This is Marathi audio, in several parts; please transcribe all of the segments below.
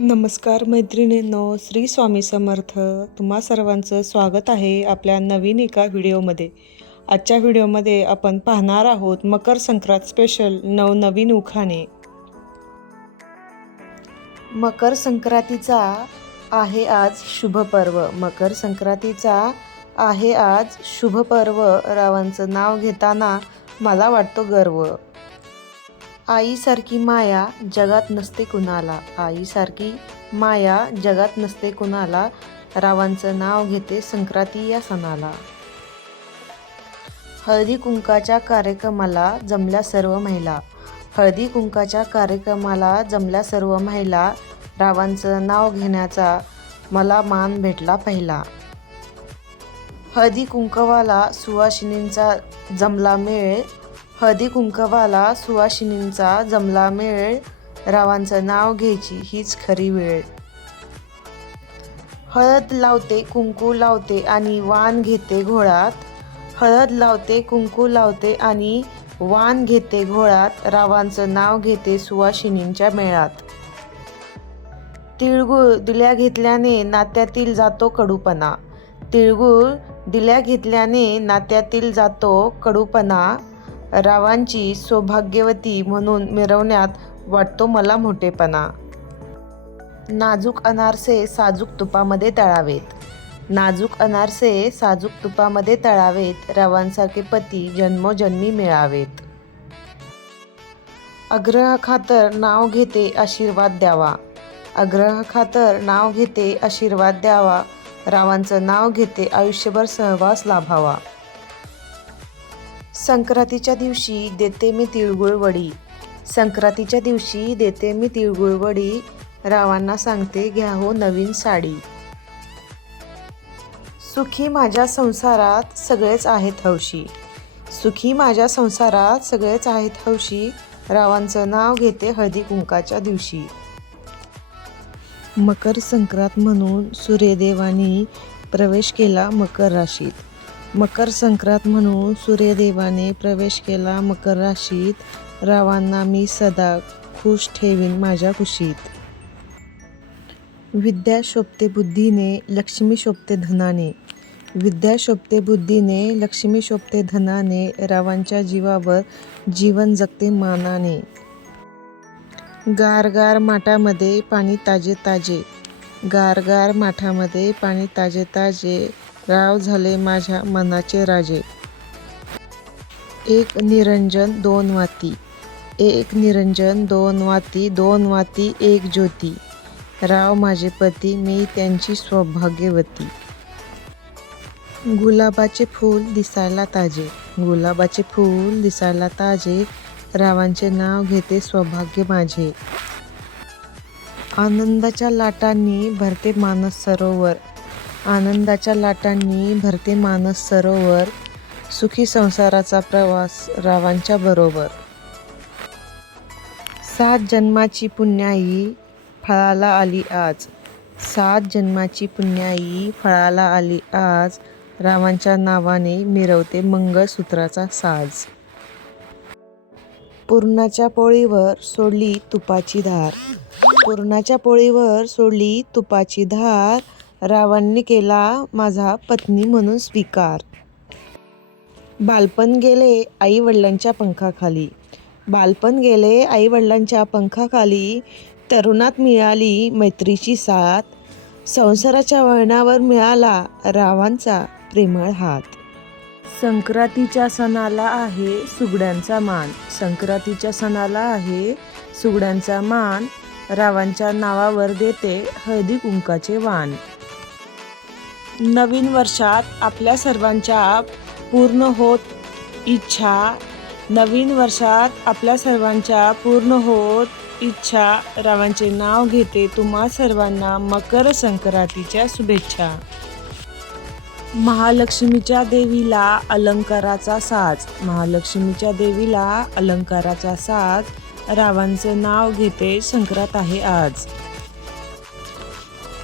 नमस्कार मैत्रिणींनो श्री स्वामी समर्थ. तुम्हा सर्वांचं स्वागत आहे आपल्या नवीन एका व्हिडिओमध्ये. आजच्या व्हिडिओमध्ये आपण पाहणार आहोत मकर संक्रांत स्पेशल नवनवीन उखाणे. मकर संक्रांतीचा आहे आज शुभ पर्व. मकर संक्रांतीचा आहे आज शुभ पर्व. रावांचं नाव घेताना मला वाटतो गर्व. आईसारखी माया जगात नसते कुणाला. आईसारखी माया जगात नसते कुणाला. रावांचं नाव घेते संक्रांती या सणाला. हळदी कुंकाच्या कार्यक्रमाला जमल्या सर्व महिला. हळदी कुंकाच्या कार्यक्रमाला जमल्या सर्व महिला. रावांचं नाव घेण्याचा मला मान भेटला पहिला. हळदी कुंकवाला सुवासिनींचा जमला मेळ हळदी कुंकवाला सुवासिनींचा जमला मेळ रावांचं नाव घ्यायची हीच खरी वेळ. हळद लावते कुंकू लावते आणि वाण घेते घोळात. हळद लावते कुंकू लावते आणि वाण घेते घोळात. रावांचं नाव घेते सुवासिनींच्या मेळात. तिळगुळ दिल्या घेतल्याने नात्यातील जातो कडूपणा. तिळगुळ दिल्या घेतल्याने नात्यातील जातो कडूपणा. रावांची सौभाग्यवती म्हणून मिरवण्यात वाटतो मला मोठेपणा. नाजूक अनारसे साजूक तुपामध्ये तळावेत. नाजूक अनारसे साजूक तुपामध्ये तळावेत रावांसारखे पती जन्मोजन्मी मिळावेत. अग्रहखातर नाव घेते आशीर्वाद द्यावा. अग्रहखातर नाव घेते आशीर्वाद द्यावा. रावांचं नाव घेते आयुष्यभर सहवास लाभावा. संक्रांतीच्या दिवशी देते मी तिळगुळ वडी. संक्रांतीच्या दिवशी देते मी तिळगुळ वडी. रावांना सांगते घ्या हो नवीन साडी. सुखी माझ्या संसारात सगळेच आहेत हौशी. सुखी माझ्या संसारात सगळेच आहेत हौशी. रावांचं नाव घेते हळदी कुंकाच्या दिवशी. मकर संक्रांत म्हणून सूर्यदेवानी प्रवेश केला मकर राशीत. मकर संक्रांत म्हणून सूर्यदेवाने प्रवेश केला मकर राशीत. रावांना मी सदा खुश ठेवीन माझ्या कुशीत. विद्या शोभते बुद्धीने लक्ष्मी शोभते धनाने. विद्या शोभते बुद्धीने लक्ष्मी शोभते धनाने रावांच्या जीवावर जीवन जगते मानाने. गारगार माठामध्ये पाणी ताजे ताजे. गारगार माठामध्ये पाणी ताजे ताजे. राव झाले माझ्या मनाचे राजे. एक निरंजन दोन वाती. एक निरंजन दोन वाती दोन वाती एक ज्योती. राव माझे पती मी त्यांची सौभाग्यवती. गुलाबाचे फूल दिसायला ताजे. गुलाबाचे फूल दिसायला ताजे. रावांचे नाव घेते सौभाग्य माझे. आनंदाच्या लाटांनी भरते मानस सरोवर. आनंदाच्या लाटांनी भरते मानस सरोवर सुखी संसाराचा प्रवास रावांच्या बरोबर. सात जन्माची पुण्याई फळाला आली आज. सात जन्माची पुण्याई फळाला आली आज. रावांच्या नावाने मिरवते मंगळसूत्राचा साज. पुरणाच्या पोळीवर सोडली तुपाची धार. पुरणाच्या पोळीवर सोडली तुपाची धार. रावांनी केला माझा पत्नी म्हणून स्वीकार. बालपण गेले आई वडिलांच्या पंखाखाली. बालपण गेले आई वडिलांच्या पंखाखाली तरुणात मिळाली मैत्रीची साथ. संसाराच्या वळणावर मिळाला रावांचा प्रेमळ हात. संक्रांतीच्या सणाला आहे सुगड्यांचा मान. संक्रांतीच्या सणाला आहे सुगड्यांचा मान. रावांच्या नावावर देते हळदी कुंकाचे वाण. नवीन वर्षात आपल्या सर्वांच्या पूर्ण होत इच्छा नवीन वर्षात आपल्या सर्वांच्या पूर्ण होत इच्छा रावांचे नाव घेते तुम्हा सर्वांना मकर संक्रांतीच्या शुभेच्छा. महालक्ष्मीच्या देवीला अलंकाराचा साज. महालक्ष्मीच्या देवीला अलंकाराचा साज. रावांचे नाव घेते संक्रांत आहे आज.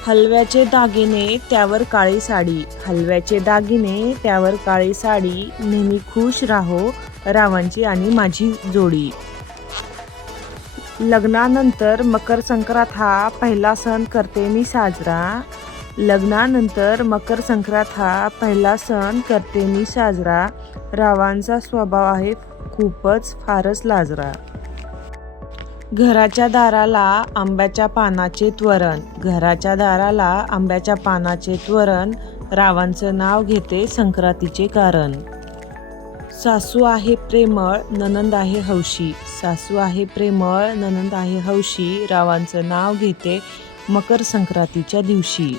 हलव्याचे दागिने त्यावर काळी साडी. हलव्याचे दागिने त्यावर काळी साडी. नेहमी खुश राहो रावांची आणि माझी जोडी. लग्नानंतर मकर संक्रांत हा पहिला सण करते मी साजरा. लग्नानंतर मकर संक्रांत हा पहिला सण करते मी साजरा. रावांचा स्वभाव आहे खूपच फारच लाजरा. घराच्या दाराला आंब्याच्या पानाचे त्वरण. घराच्या दाराला आंब्याच्या पानाचे त्वरण. रावांचं नाव घेते संक्रांतीचे कारण. सासू आहे प्रेमळ ननंद आहे हौशी. सासू आहे प्रेमळ ननंद आहे हौशी. रावांचं नाव घेते मकर संक्रांतीच्या दिवशी.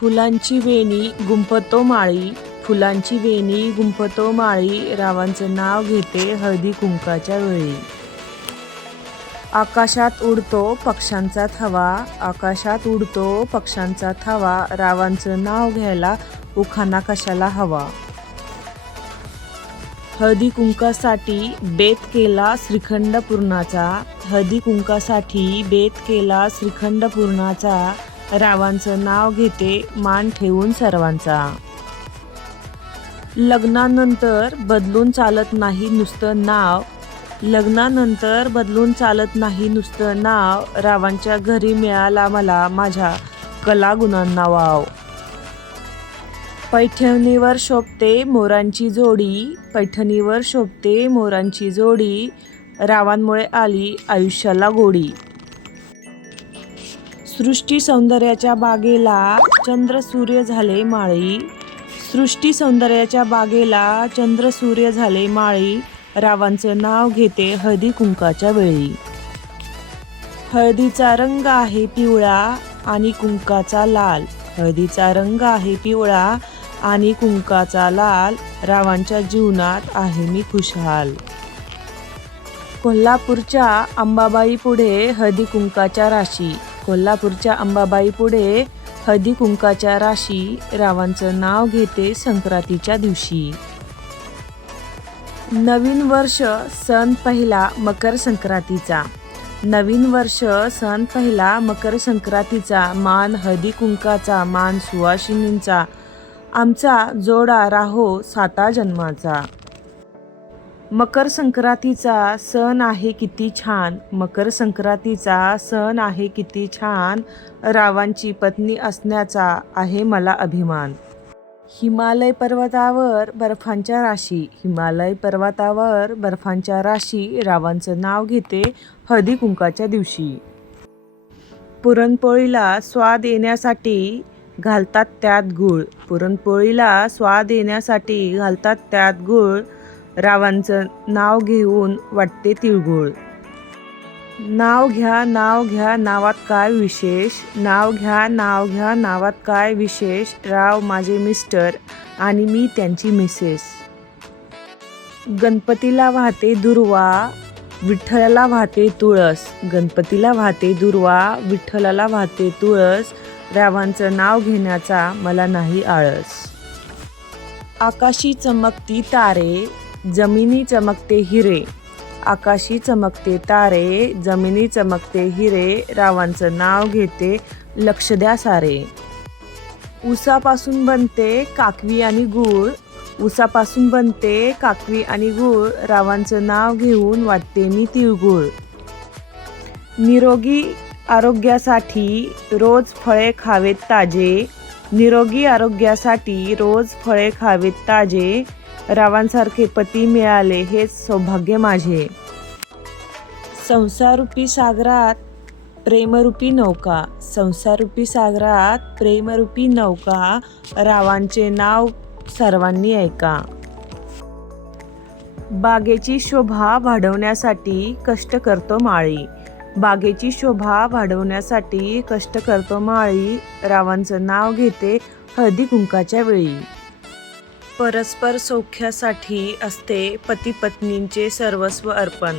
फुलांची वेणी गुंपतो माळी. फुलांची वेणी गुंपतो माळी. रावांचं नाव घेते हळदी कुंकाच्या वेळी. आकाशात उडतो पक्ष्यांचा थवा आकाशात उडतो पक्ष्यांचा थवा रावांचं नाव घ्यायला उखाना कशाला हवा? हळदी कुंकासाठी बेत केला श्रीखंड पूर्णाचा हळदी कुंकासाठी बेत केला श्रीखंड पूर्णाचा रावांचं नाव घेते मान ठेवून सर्वांचा. लग्नानंतर बदलून चालत नाही नुसतं नाव लग्नानंतर बदलून चालत नाही नुसतं नाव रावांच्या घरी मिळाला मला माझ्या कलागुणांना वाव. पैठणीवर शोभते मोरांची जोडी पैठणीवर शोभते मोरांची जोडी रावांमुळे आली आयुष्याला गोडी. सृष्टी सौंदर्याच्या बागेला चंद्र सूर्य झाले माळी. सृष्टी सौंदर्याच्या बागेला चंद्र सूर्य झाले माळी. रावांचं नाव घेते हळदी कुंकाच्या वेळी. हळदीचा रंग आहे पिवळा आणि कुंकाचा लाल. हळदीचा रंग आहे पिवळा आणि कुंकाचा लाल. रावांच्या जीवनात आहे मी खुशहाल. कोल्हापूरच्या अंबाबाई पुढे हळदी कुंकाच्या राशी. कोल्हापूरच्या अंबाबाई पुढे हळदी कुंकाच्या राशी. रावांचं नाव घेते संक्रांतीच्या दिवशी. नवीन वर्ष सण पहिला मकर संक्रांतीचा. नवीन वर्ष सण पहिला मकर संक्रांतीचा मान हदी कुंकाचा मान सुवासिनींचा आमचा जोडा राहो साता जन्माचा. मकर संक्रांतीचा सण आहे किती छान. मकर संक्रांतीचा सण आहे किती छान. रावांची पत्नी असण्याचा आहे मला अभिमान. हिमालय पर्वतावर बर्फांच्या राशी. हिमालय पर्वतावर बर्फांच्या राशी रावांचं नाव घेते हळदी कुंकाच्या दिवशी. पुरणपोळीला स्वाद येण्यासाठी घालतात त्यात गूळ. पुरणपोळीला स्वाद येण्यासाठी घालतात त्यात गूळ. रावांचं नाव घेऊन वाटते तिळगुळ. नाव घ्या नाव घ्या नावात काय विशेष? नाव घ्या नाव घ्या नावात काय विशेष? राव माझे मिस्टर आणि मी त्यांची मिसेस. गणपतीला वाहते दुर्वा विठ्ठलाला वाहते तुळस. गणपतीला वाहते दुर्वा विठ्ठलाला वाहते तुळस. रावांचं नाव घेण्याचा मला नाही आळस. आकाशी चमकती तारे जमिनी चमकते हिरे. आकाशी चमकते तारे जमिनी चमकते हिरे रावांचं नाव घेते लक्ष द्या सारे. ऊसापासून बनते काकवी आणि गूळ. ऊसापासून बनते काकवी आणि गूळ. रावांचं नाव घेऊन वाटते मी तिळगुळ. निरोगी आरोग्यासाठी रोज फळे खावेत ताजे. निरोगी आरोग्यासाठी रोज फळे खावेत ताजे. रावांसारखे पती मिळाले हेच सौभाग्य माझे. संसारूपी सागरात प्रेमरूपी नौका संसारूपी सागरात प्रेमरूपी नौका रावांचे नाव सर्वांनी ऐका. बागेची शोभा वाढवण्यासाठी कष्ट करतो माळी. बागेची शोभा वाढवण्यासाठी कष्ट करतो माळी. रावांचं नाव घेते हळदी कुंकाच्या वेळी. परस्पर सौख्यासाठी असते पती पत्नींचे सर्वस्व अर्पण.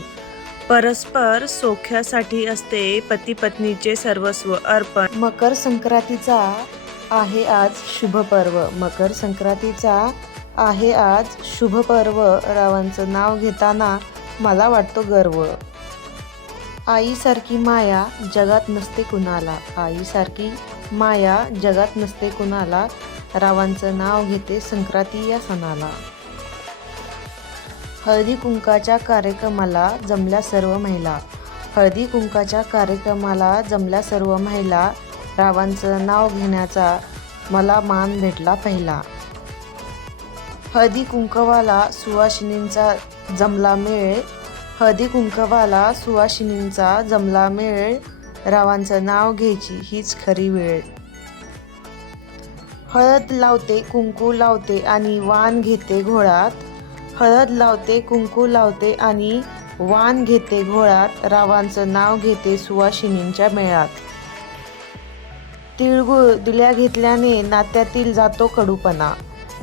परस्पर सौख्यासाठी असते पती पत्नीचे सर्वस्व अर्पण. मकर संक्रांतीचा आहे आज शुभ पर्व. मकर संक्रांतीचा आहे आज शुभ पर्व. रावांचं नाव घेताना मला वाटतो गर्व. आईसारखी माया जगात नसते कुणाला. आईसारखी माया जगात नसते कुणाला. रावांचं नाव घेते संक्रांती या सणाला. हळदी कुंकाच्या कार्यक्रमाला जमल्या सर्व महिला. हळदी कुंकाच्या कार्यक्रमाला जमल्या सर्व महिला. रावांचं नाव घेण्याचा मला मान भेटला पहिला. हळदी कुंकवाला सुवासिनींचा जमला मेळ. हळदी कुंकवाला सुवासिनींचा जमला मेळ. रावांचं नाव घ्यायची हीच खरी वेळ. हळद लावते कुंकू लावते आणि वाण घेते घोळात. हळद लावते कुंकू लावते आणि वाण घेते घोळात. रावांचं नाव घेते सुवासिनींच्या मेळात. तिळगुळ दिल्या घेतल्याने नात्यातील जातो कडूपणा.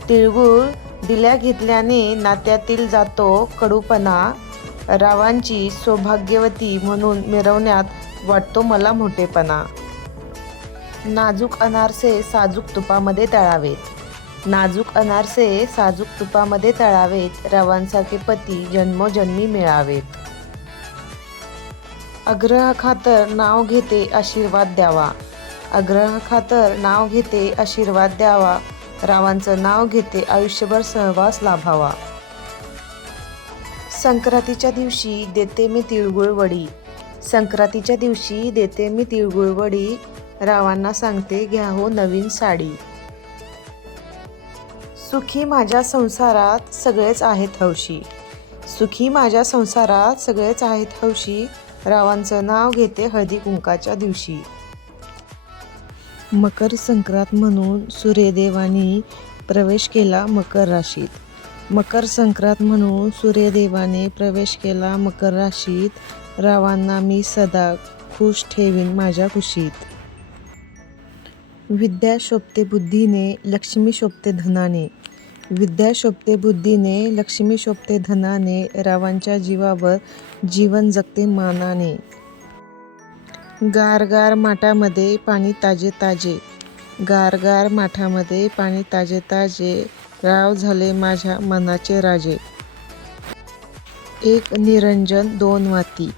तिळगुळ दिल्या घेतल्याने नात्यातील जातो कडूपणा. रावांची सौभाग्यवती म्हणून मिरवण्यात वाटतो मला मोठेपणा. नाजूक अनारसे साजूक तुपामध्ये तळावेत. नाजूक अनारसे साजूक तुपामध्ये तळावेत रवांसारखे पती जन्मोजन्मी मिळावेत. अग्रह खातर नाव घेते आशीर्वाद द्यावा. अग्रह खातर नाव घेते आशीर्वाद द्यावा. रावांचं नाव घेते आयुष्यभर सहवास लाभावा. संक्रांतीच्या दिवशी देते मी तिळगुळ वडी. संक्रांतीच्या दिवशी देते मी तिळगुळ वडी. रावांना सांगते घ्या हो नवीन साडी. सुखी माझ्या संसारात सगळेच आहेत हौशी. सुखी माझ्या संसारात सगळेच आहेत हौशी. रावांचं नाव घेते हळदी कुंकाच्या दिवशी. मकर संक्रांत म्हणून सूर्यदेवानी प्रवेश केला मकर राशीत. मकर संक्रांत म्हणून सूर्यदेवाने प्रवेश केला मकर राशीत. रावांना मी सदा खुश ठेवीन माझ्या खुशीत. विद्या शोभते बुद्धीने लक्ष्मी शोभते धनाने विद्या शोभते बुद्धीने लक्ष्मी शोभते धनाने रावांच्या जीवावर जीवन जगते मानाने. गारगार माठामध्ये पाणी ताजे ताजे. गारगार माठामध्ये पाणी ताजे ताजे. राव झाले माझ्या मनाचे राजे. एक निरंजन दोन वाती.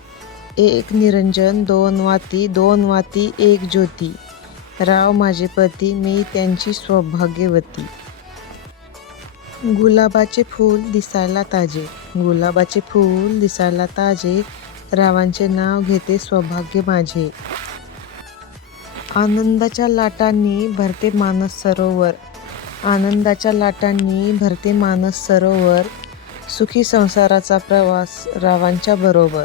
एक निरंजन दोन वाती दोन वाती एक ज्योती. राव माझे पती मी त्यांची सौभाग्यवती. गुलाबाचे फूल दिसायला ताजे. गुलाबाचे फूल दिसायला ताजे. रावांचे नाव घेते सौभाग्य माझे. आनंदाच्या लाटांनी भरते मानस सरोवर. आनंदाच्या लाटांनी भरते मानस सरोवर. सुखी संसाराचा प्रवास रावांच्या बरोबर.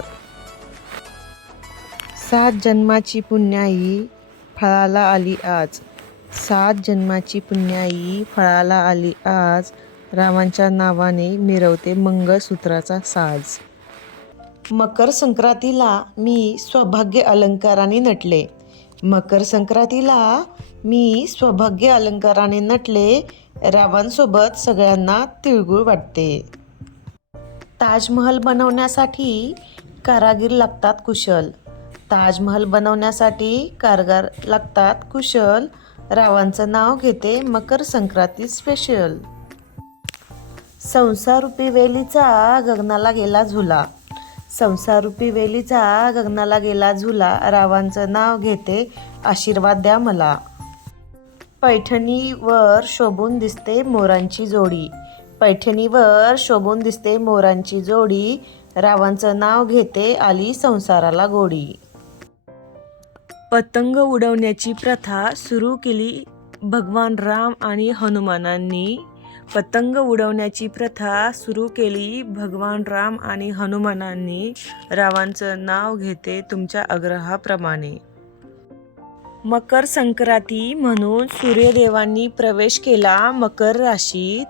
सात जन्माची पुण्याई फळाला आली आज. सात जन्माची पुण्याई फळाला आली आज. रावांच्या नावाने मिरवते मंगळसूत्राचा साज. मकर संक्रांतीला मी सौभाग्य अलंकाराने नटले. मकर संक्रांतीला मी सौभाग्य अलंकाराने नटले रावांसोबत सगळ्यांना तिळगुळ वाटते. ताजमहल बनवण्यासाठी कारागीर लागतात कुशल. ताजमहल बनवण्यासाठी कारगार लागतात. कुशल रावांचं नाव घेते मकर संक्रांती स्पेशल संसारूपी वेलीचा गगनाला गेला झुला. संसारूपी वेलीचा गगनाला गेला झुला. रावांचं नाव घेते आशीर्वाद द्या मला. पैठणीवर शोभून दिसते मोरांची जोडी. पैठणीवर शोभून दिसते मोरांची जोडी. रावांचं नाव घेते आली संसाराला गोडी. पतंग उडवण्याची प्रथा सुरू केली. भगवान राम आणि हनुमानांनी पतंग उडवण्याची प्रथा सुरू केली. भगवान राम आणि हनुमानांनी रावांचं नाव घेते तुमच्या आग्रहाप्रमाणे. मकर संक्रांती म्हणून सूर्यदेवांनी प्रवेश केला मकर राशीत.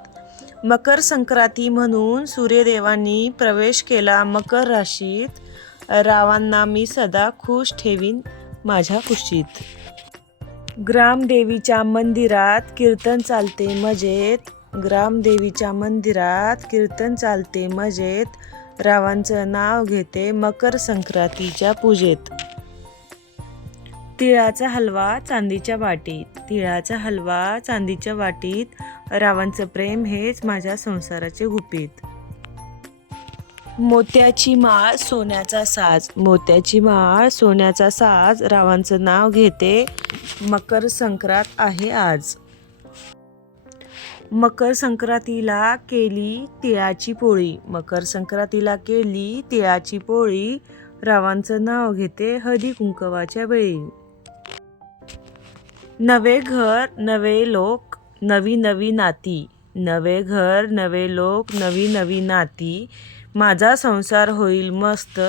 मकर संक्रांती म्हणून सूर्यदेवांनी प्रवेश केला मकर राशीत. रावांना मी सदा खुश ठेवीन. माझ्या कुशीत. ग्रामदेवीच्या मंदिरात कीर्तन चालते मजेत. ग्रामदेवीच्या मंदिरात कीर्तन चालते मजेत. रावांचं नाव घेते मकर संक्रांतीच्या पूजेत. तिळाचा हलवा चांदीच्या वाटीत. तिळाचा हलवा चांदीच्या वाटीत. रावांचं प्रेम हेच माझ्या संसाराचे गुपित. मोत्याची माळ सोन्याचा साज. मोत्याची माळ सोन्याचा साज. रावांचं नाव घेते. मकर संक्रांत आहे आज. मकर संक्रांतीला केली तिळाची पोळी. मकर संक्रांतीला केली तिळाची पोळी. रावांचं नाव घेते हळदी कुंकवाच्या वेळी. नवे घर नवे लोक नवी नवी नाती. नवे घर नवे लोक नवी नवी नाती. माझा संसार होईल मस्त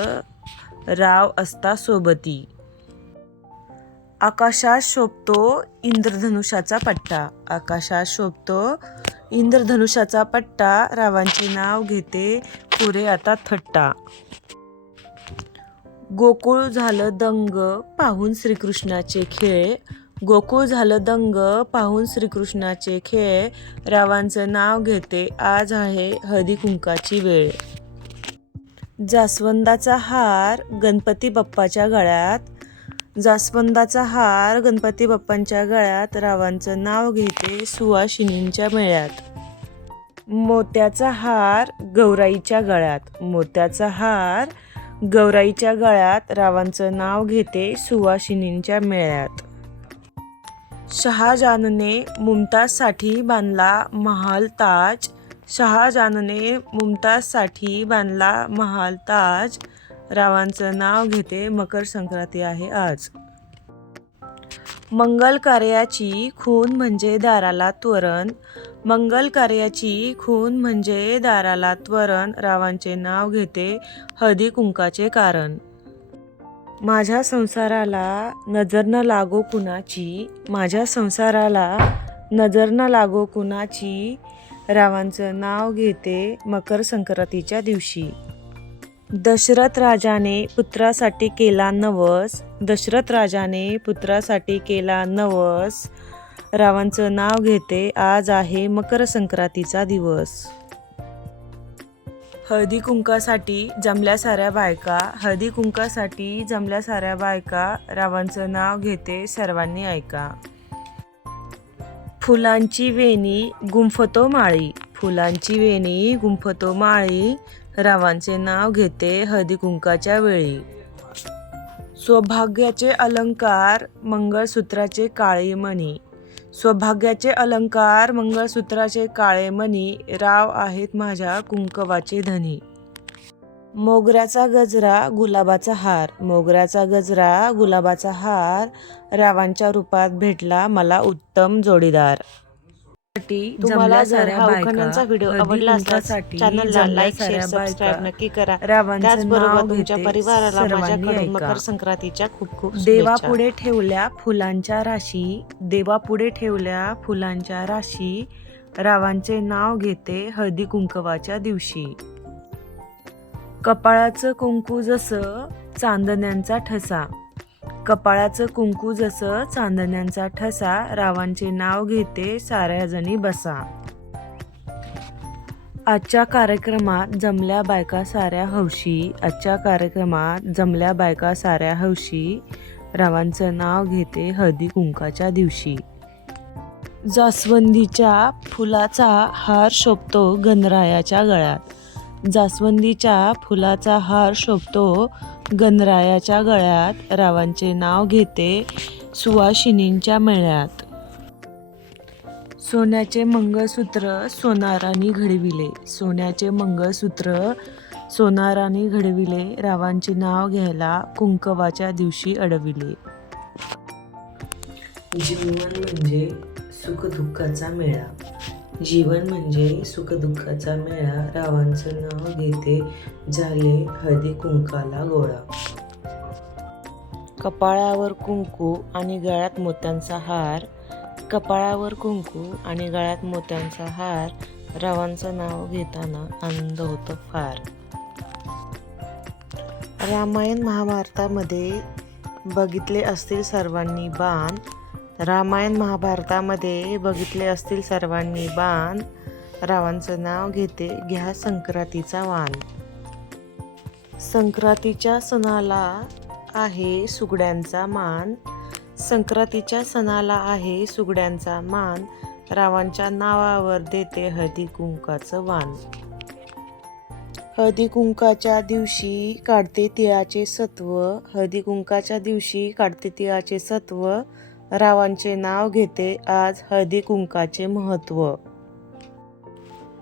राव असता सोबती. आकाशात शोभतो इंद्रधनुषाचा पट्टा. आकाशात शोभतो इंद्रधनुषाचा पट्टा. रावांचे नाव घेते पुरे आता थट्टा. गोकुळ झालं दंग पाहून श्रीकृष्णाचे खेळ. गोकुळ झालं दंग पाहून श्रीकृष्णाचे खेळ. रावांचं नाव घेते आज आहे हळदी कुंकाची वेळ. जास्वंदाचा हार गणपती बाप्पाच्या गळ्यात. जास्वंदाचा हार गणपती बाप्पांच्या गळ्यात रावांचं नाव घेते सुवासिनींच्या मेळ्यात. मोत्याचा हार गौराईच्या गळ्यात. मोत्याचा हार गौराईच्या गळ्यात रावांचं नाव घेते सुवासिनींच्या मेळ्यात. शहाजानने मुमताजसाठी बांधला महाल ताज. शहाजानने मुमताजसाठी बांधला महाल ताज. रावांचं नाव घेते मकर संक्रांती आहे आज. मंगल कार्याची खून म्हणजे दाराला त्वरण. मंगल कार्याची खून म्हणजे दाराला त्वरण. रावांचे नाव घेते हळदी कुंकाचे कारण. माझ्या संसाराला नजर न लागो कुणाची? माझ्या संसाराला नजर न लागो कुणाची? रावांचं नाव घेते मकर संक्रांतीच्या दिवशी. दशरथ राजाने पुत्रासाठी केला नवस. दशरथ राजाने पुत्रासाठी केला नवस. रावांचं नाव घेते आज आहे मकर संक्रांतीचा दिवस. हळदी कुंकासाठी जमल्या साऱ्या बायका हळदी कुंकासाठी जमल्या साऱ्या बायका रावांचं नाव घेते सर्वांनी ऐका. फुलांची वेणी गुंफतो माळी. फुलांची वेणी गुंफतो माळी. रावांचे नाव घेते हळदी कुंकाच्या वेळी. सौभाग्याचे अलंकार मंगळसूत्राचे काळे मणी. सौभाग्याचे अलंकार मंगळसूत्राचे काळे मणी. राव आहेत माझ्या कुंकवाचे धनी. मोगऱ्याचा गजरा गुलाबाचा हार. मोगऱ्याचा गजरा गुलाबाचा हार. रावांच्या रूपात भेटला मला उत्तम जोडीदार. तुम्हाला जर हा उखाण्यांचा व्हिडिओ आवडला असल्यास चॅनलला लाईक शेअर सबस्क्राईब नक्की करा. त्याचबरोबर तुमच्या परिवाराला माझ्याकडून मकर संक्रांतीच्या खूप खूप. देवापुढे ठेवल्या फुलांच्या राशी. देवापुढे ठेवल्या फुलांच्या राशी. रावांचे नाव घेते हळदी कुंकवाच्या दिवशी. कपाळाचं कुंकू जसं चांदण्यांचा ठसा. कपाळाचं कुंकू जसं चांदण्यांचा ठसा रावांचे नाव घेते साऱ्याजणी बसा. आजच्या कार्यक्रमात जमल्या बायका साऱ्या हौशी आजच्या कार्यक्रमात जमल्या बायका साऱ्या हौशी रावांचं नाव घेते हळदी कुंकाच्या दिवशी. जास्वंदीच्या फुलाचा हार शोभतो गणरायाच्या गळ्यात. जास्वंदीच्या फुलाचा हार शोभतो. गणरायाच्या गळ्यात रावांचे नाव घेते सुवासिनींच्या मेळ्यात. सोन्याचे मंगळसूत्र सोनाराने घडविले. सोन्याचे मंगळसूत्र सोनाराने घडविले. रावांचे नाव घ्यायला कुंकवाच्या दिवशी अडविले. जीवन म्हणजे सुखदुःखाचा मेळा. जीवन म्हणजे सुखदुःखाचा मेळा रावांचं नाव घेते झाले हळदी कुंकाला गोळा. कपाळावर कुंकू आणि गळ्यात मोत्यांचा हार. कपाळावर कुंकू आणि गळ्यात मोत्यांचा हार रावांचं नाव घेताना आनंद होतो फार. रामायण महाभारतामध्ये बघितले असतील सर्वांनी बाण रामायण महाभारतामध्ये बघितले असतील सर्वांनी बाण. रावांचं नाव घेते घ्या संक्रांतीचा वाण. संक्रांतीच्या सणाला आहे सुगड्यांचा मान. संक्रांतीच्या सणाला आहे सुगड्यांचा मान. रावांच्या नावावर देते हळदी कुंकाचं वाण. हळदी कुंकाच्या दिवशी काढते तिळाचे सत्व. हळदी कुंकाच्या दिवशी काढते तिळाचे सत्व. रावांचे नाव घेते आज हळदी कुंकाचे महत्त्व.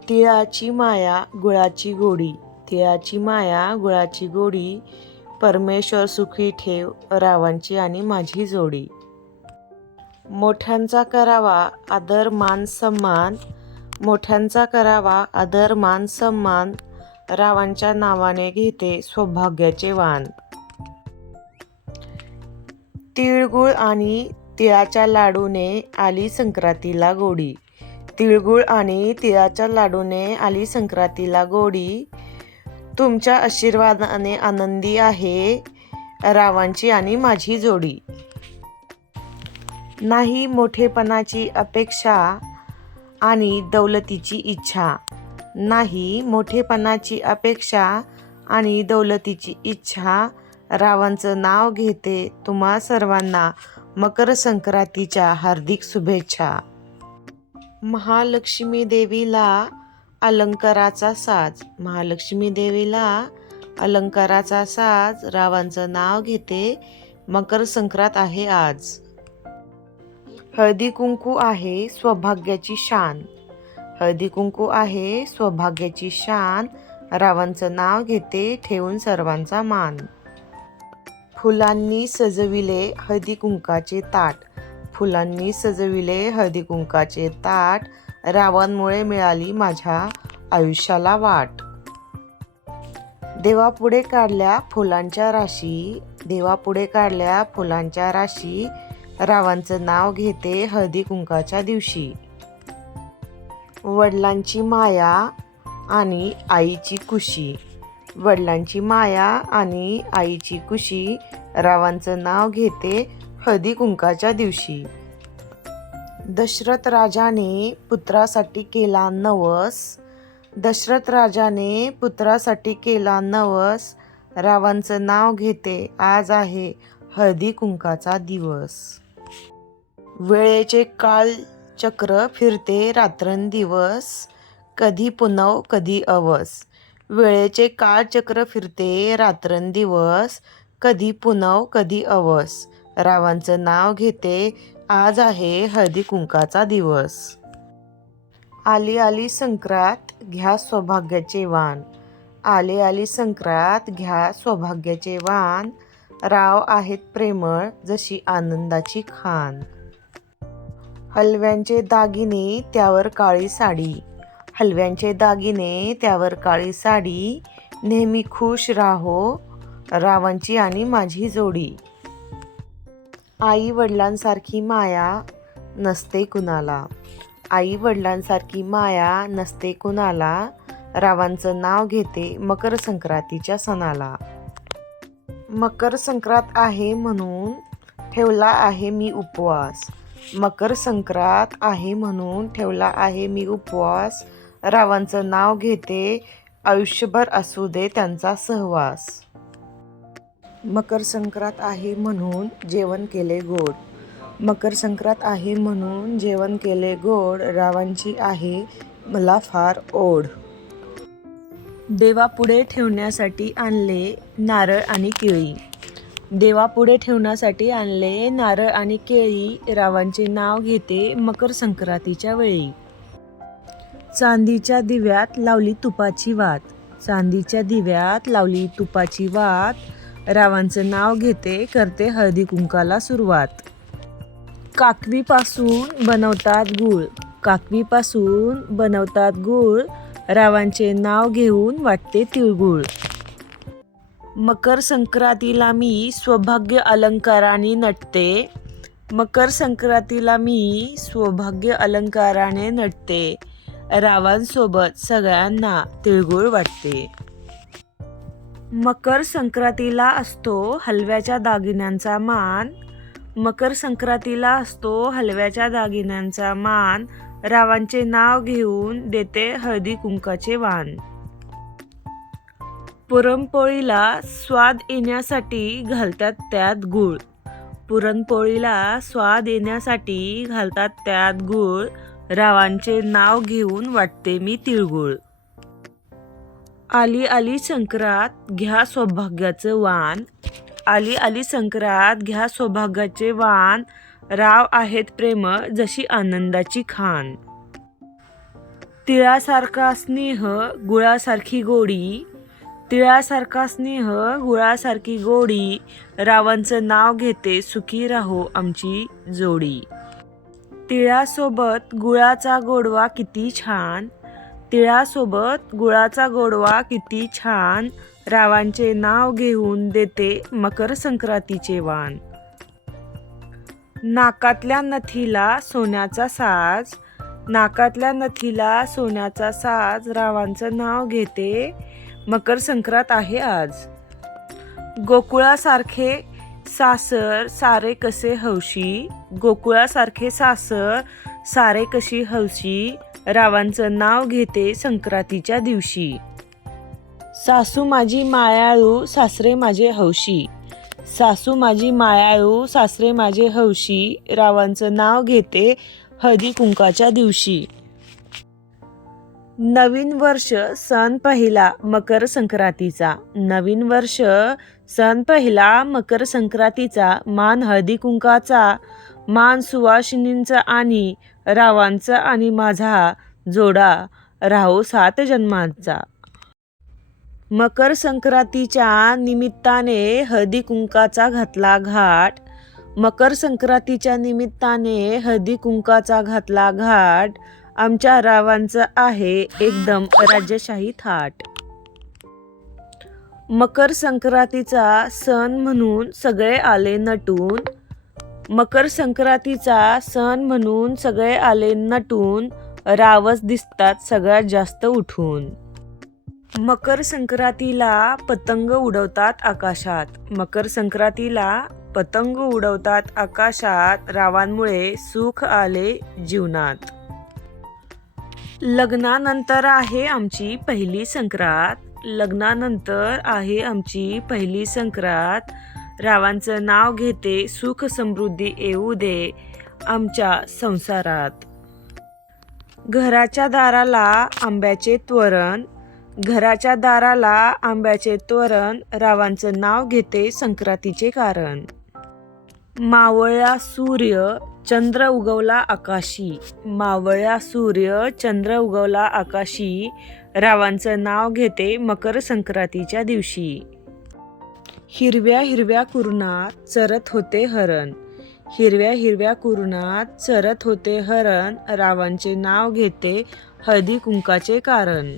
तिळाची माया गुळाची गोडी. तिळाची माया गुळाची गोडी परमेश्वर सुखी ठेव रावांची आणि माझी जोडी. मोठ्यांचा करावा आदर मान सन्मान. मोठ्यांचा करावा आदर मान सन्मान. रावांच्या नावाने घेते सौभाग्याचे वाण. तिळगुळ आणि तिळाच्या लाडूने आली संक्रांतीला गोडी. तिळगुळ आणि तिळाच्या लाडूने आली संक्रांतीला गोडी. तुमच्या आशीर्वादाने आनंदी आहे रावांची आणि माझी जोडी. नाही मोठेपणाची अपेक्षा आणि दौलतीची इच्छा. नाही मोठेपणाची अपेक्षा आणि दौलतीची इच्छा रावांचं नाव घेते तुम्हा सर्वांना. मकर संक्रांतीच्या हार्दिक शुभेच्छा. महालक्ष्मी देवीला अलंकाराचा साज. महालक्ष्मी देवीला अलंकाराचा साज. रावांचं नाव घेते. मकर संक्रांत आहे आज. हळदी कुंकू आहे सौभाग्याची शान. हळदी कुंकू आहे सौभाग्याची शान. रावांचं नाव घेते ठेवून सर्वांचा मान. फुलांनी सजविले हळदी कुंकाचे ताट. फुलांनी सजविले हळदी कुंकाचे ताट. रावांमुळे मिळाली माझ्या आयुष्याला वाट. देवापुढे काढल्या फुलांच्या राशी. देवापुढे काढल्या फुलांच्या राशी. रावांचं नाव घेते हळदी कुंकाच्या दिवशी. वडिलांची माया आणि आईची खुशी. वडिलांची माया आणि आईची कुशी रावांचं नाव घेते हळदी कुंकाच्या दिवशी. दशरथ राजाने पुत्रासाठी केला नवस. दशरथ राजाने पुत्रासाठी केला नवस. रावांचं नाव घेते आज आहे हळदी कुंकाचा दिवस. वेळेचे काल चक्र फिरते रात्रंदिवस. कधी पुनव कधी अवस. वेळेचे काळचक्र फिरते रात्रंदिवस कधी पुनव कधी अवस. रावांचं नाव घेते आज आहे हळदी कुंकाचा दिवस. आली आली संक्रात घ्या सौभाग्याचे वाण. आले आली संक्रात घ्या सौभाग्याचे वाण. राव आहेत प्रेमळ जशी आनंदाची खान हलव्यांचे दागिने त्यावर काळी साडी. हलव्यांचे दागिने त्यावर काळी साडी नेहमी खुश राहो रावांची आणि माझी जोडी. आई वडिलांसारखी माया नसते कुणाला. आई वडिलांसारखी माया नसते कुणाला. रावांचं नाव घेते मकर संक्रांतीच्या सणाला. मकर संक्रांत आहे म्हणून ठेवला आहे मी उपवास. मकर संक्रांत आहे म्हणून ठेवला आहे मी उपवास. रावांचं नाव घेते आयुष्यभर असू दे त्यांचा सहवास. मकर संक्रांत आहे म्हणून जेवण केले गोड. मकर संक्रांत आहे म्हणून जेवण केले गोड रावांची आहे मला फार ओढ. देवापुढे ठेवण्यासाठी आणले नारळ आणि केळी. देवापुढे ठेवण्यासाठी आणले नारळ आणि केळी रावांचे नाव घेते मकर संक्रांतीच्या वेळी. चांदीच्या दिव्यात लावली तुपाची वात. चांदीच्या दिव्यात लावली तुपाची वात. रावांचं नाव घेते करते हळदी कुंकाला सुरुवात. काकवीपासून बनवतात गूळ. काकवीपासून बनवतात गूळ. रावांचे नाव घेऊन वाटते तिळगुळ. मकर संक्रांतीला मी सौभाग्य अलंकाराने नटते. मकर संक्रांतीला मी सौभाग्य अलंकाराने नटते. रावांसोबत सगळ्यांना तिळगुळ वाटते. मकर संक्रांतीला असतो हलव्याच्या दागिन्यांचा मान. मकर संक्रांतीला असतो हलव्याच्या दागिन्यांचा मान. रावांचे नाव घेऊन देते हळदी कुंकाचे वाण. पुरणपोळीला स्वाद येण्यासाठी घालतात त्यात गूळ. पुरणपोळीला स्वाद येण्यासाठी घालतात त्यात गूळ. रावांचे नाव घेऊन वाटते मी तिळगुळ. आली आली संक्रात घ्या सौभाग्याचं वाण आली आली संक्रात घ्या सौभाग्याचे वाण राव आहेत प्रेम जशी आनंदाची खान. तिळासारखा स्नेह गुळासारखी गोडी. तिळासारखा स्नेह गुळासारखी गोडी. रावांचं नाव घेते सुखी राहो आमची जोडी. तिळासोबत गुळाचा गोडवा किती छान. तिळासोबत गुळाचा गोडवा किती छान. रावांचे नाव घेऊन देते मकर संक्रांतीचे वाण. नाकातल्या नथीला सोन्याचा साज. नाकातल्या नथीला सोन्याचा साज. रावांचं नाव घेते मकर संक्रांत आहे आज. गोकुळासारखे सासर सारे कसे हौशी? गोकुळासारखे सासर सारे कशी हौशी? रावांचं नाव घेते संक्रांतीच्या दिवशी. सासू माझी मायाळू सासरे माझे हौशी. सासू माझी मायाळू सासरे माझे हौशी. रावांचं नाव घेते हळदी कुंकाच्या दिवशी. नवीन वर्ष सण पहिला मकर संक्रांतीचा. नवीन वर्ष सण पहिला मकर संक्रांतीचा मान हळदी कुंकाचा मान सुवासिनींचा आणि रावांचा आणि माझा जोडा राहो सात जन्मांचा. मकर संक्रांतीच्या निमित्ताने हळदी कुंकाचा घातला घाट. मकर संक्रांतीच्या निमित्ताने हळदी कुंकाचा घातला घाट. आमच्या रावांचं आहे एकदम राज्यशाही थाट. मकर संक्रांतीचा सण म्हणून सगळे आले नटून. मकर संक्रांतीचा सण म्हणून सगळे आले नटून. रावच दिसतात सगळ्यात जास्त उठून. मकर संक्रांतीला पतंग उडवतात आकाशात. मकर संक्रांतीला पतंग उडवतात आकाशात. रावांमुळे सुख आले जीवनात. लग्नानंतर आहे आमची पहिली संक्रांत. लग्नानंतर आहे आमची पहिली संक्रांत. रावांचं नाव घेते सुख समृद्धी येऊ दे आमच्या संसारात. घराच्या दाराला आंब्याचे त्वरण. घराच्या दाराला आंब्याचे त्वरण रावांचं नाव घेते संक्रांतीचे कारण. मावळ्या सूर्य चंद्र उगवला आकाशी. मावळ्या सूर्य चंद्र उगवला आकाशी. रावांचं नाव घेते मकर संक्रांतीच्या दिवशी. हिरव्या हिरव्या कुरणात चरत होते हरण. हिरव्या हिरव्या कुरणात चरत होते हरण. रावांचे नाव घेते हळदी कुंकाचे कारण.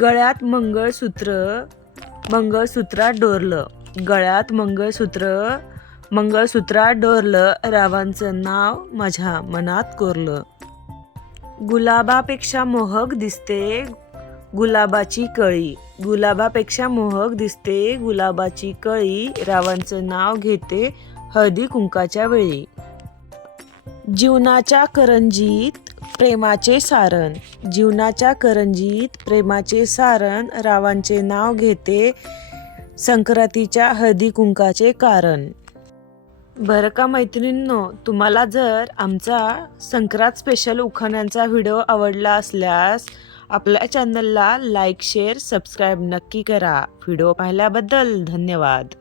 गळ्यात मंगळसूत्र मंगळसूत्रात डोरलं. गळ्यात मंगळसूत्र मंगळसूत्रात डोरलं रावांचं नाव माझ्या मनात कोरलं. गुलाबापेक्षा मोहक दिसते गुलाबाची कळी. गुलाबापेक्षा मोहक दिसते गुलाबाची कळी रावांचं नाव घेते हळदी कुंकाच्या वेळी. जीवनाच्या करंजीत प्रेमाचे सारण. जीवनाच्या करंजीत प्रेमाचे सारण रावांचे नाव घेते संक्रांतीच्या हळदी कुंकाचे कारण. बरं का मैत्रिणींनो तुम्हाला जर आमचा संक्रांत स्पेशल उखाण्यांचा व्हिडिओ आवडला असल्यास आपल्या चॅनलला लाईक शेअर सबस्क्राईब नक्की करा. व्हिडिओ पाहिल्याबद्दल धन्यवाद.